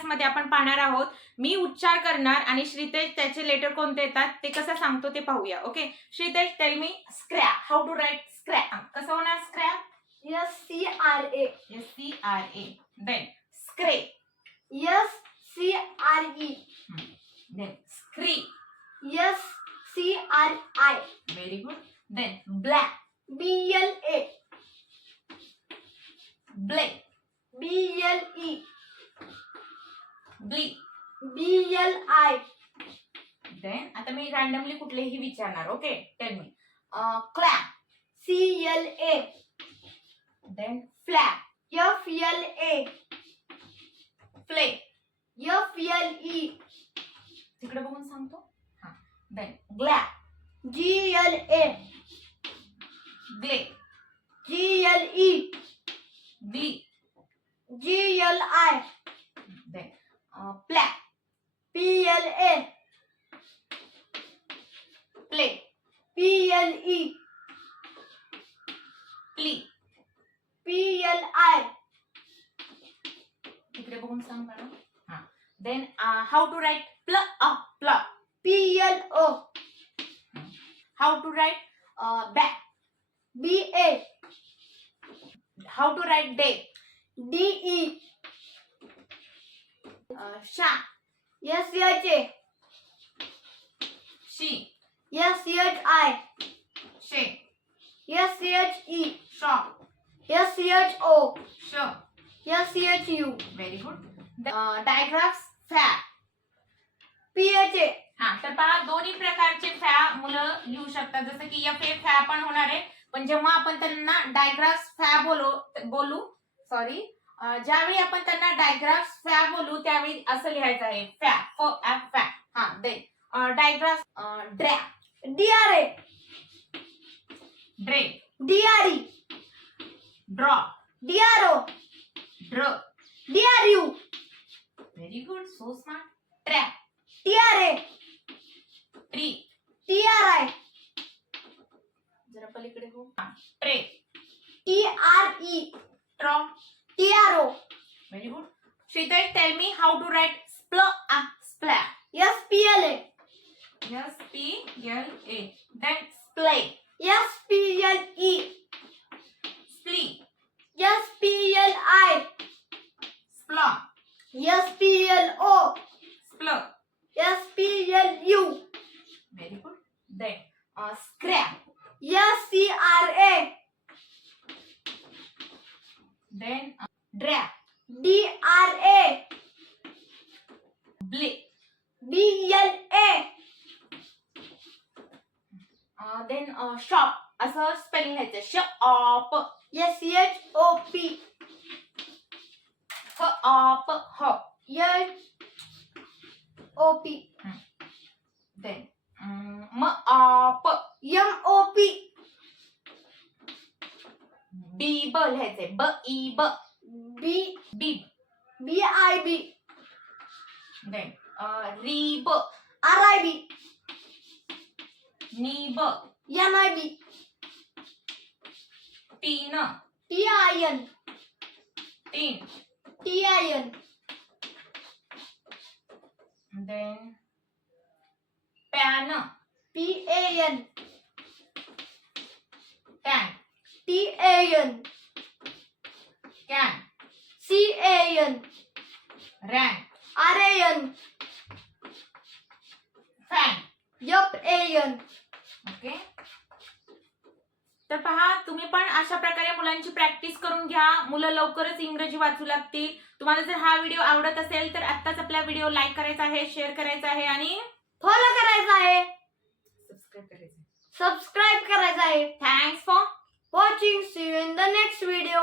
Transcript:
क्लासमध्ये आपण पाहणार आहोत. मी उच्चार करणार आणि श्रीतेज त्याचे लेटर कोणते येतात ते कसं सांगतो ते पाहूया. Okay, श्रीतेज tell me स्क्रॅ. How to right स्क्रॅ. कसं होणार स्क्रॅ? SCRA. SCRA. Then स्क्रे. SCRE. Then स्क्री. SCRI. Very good. Then black. BLA. Blake. BLE. ब्ली. BLI. Then आता मी रॅन्डमली कुठलेही विचारणार. Okay, tell me clap. CLA. Then flap. FLA. Phule. FLE. तिकडे बघून सांगतो. हा. Then ग्लॅप. GLA. ग्ले. GLE. Glee. GLI. Then प्लॅक. PLA. Play. PLE. प्ली. PLI. तिकडे बघून सांग मला. हा. Then how to write plo. PLO. How to write back. BA. How to write de. DE. Sha. SHA. Shi. SHI. She. SHE. Shop. SHO. Shu. SHU. Very good. Digraphs pha. PHA. हा, तर पहा दोन्ही प्रकारचे फॅ मुलं लिहू शकतात. जसं की FA फॅ पण होणार आहे, पण जेव्हा आपण त्यांना डायग्राफ्स फॅ बोलू सॉरी ज्यावेळी आपण त्यांना डायग्राफ्स फॅ बोलू त्यावेळी असं लिहायचं आहे फॅ. फॅ. हा. Then digraphs dra. DRA. Dre. DRE. Dro. DRO. Dru. DRU. Very good, so smart. Trap. TRA. Tri. TRI. जरा पलीकडे हो. Tre. TRE. Tro. TRO. Very good. Shritej tell me how to write spl. Spla. SPLA. SPLA. Then sple. SPLE. Spli. SPLI. Splo. SPLO. Splu. SPLU. Very good. Then scrap. SCRA. Then drap. DRA. Ble. BLA. Then shop असं spelling लिहायचं. Shop. SHOP. Op. ह. SHOP. Then op. MOP. Bib लिहायचंय. BIB. Bib. BIB. Then rib. RIB. Nib. NIB. Tin. TIN. Tin. TIN. Then pan. PAN. Tan. TAN. Can. CAN. Ran. RAN. Fan. FAN. Okay, तर पहा तुम्ही पण अशा प्रकारे मुलांची practice करून घ्या. मुलं लवकरच इंग्रजी वाचू लागतील. तुम्हाला जर हा व्हिडिओ आवडत असेल तर आत्ताच आपला व्हिडिओ लाईक करायचा आहे, शेअर करायचा आहे आणि फॉलो करायचा आहे, सबस्क्राईब करायचं. सबस्क्राइब करायचा आहे. Thanks for watching. See you in the next video.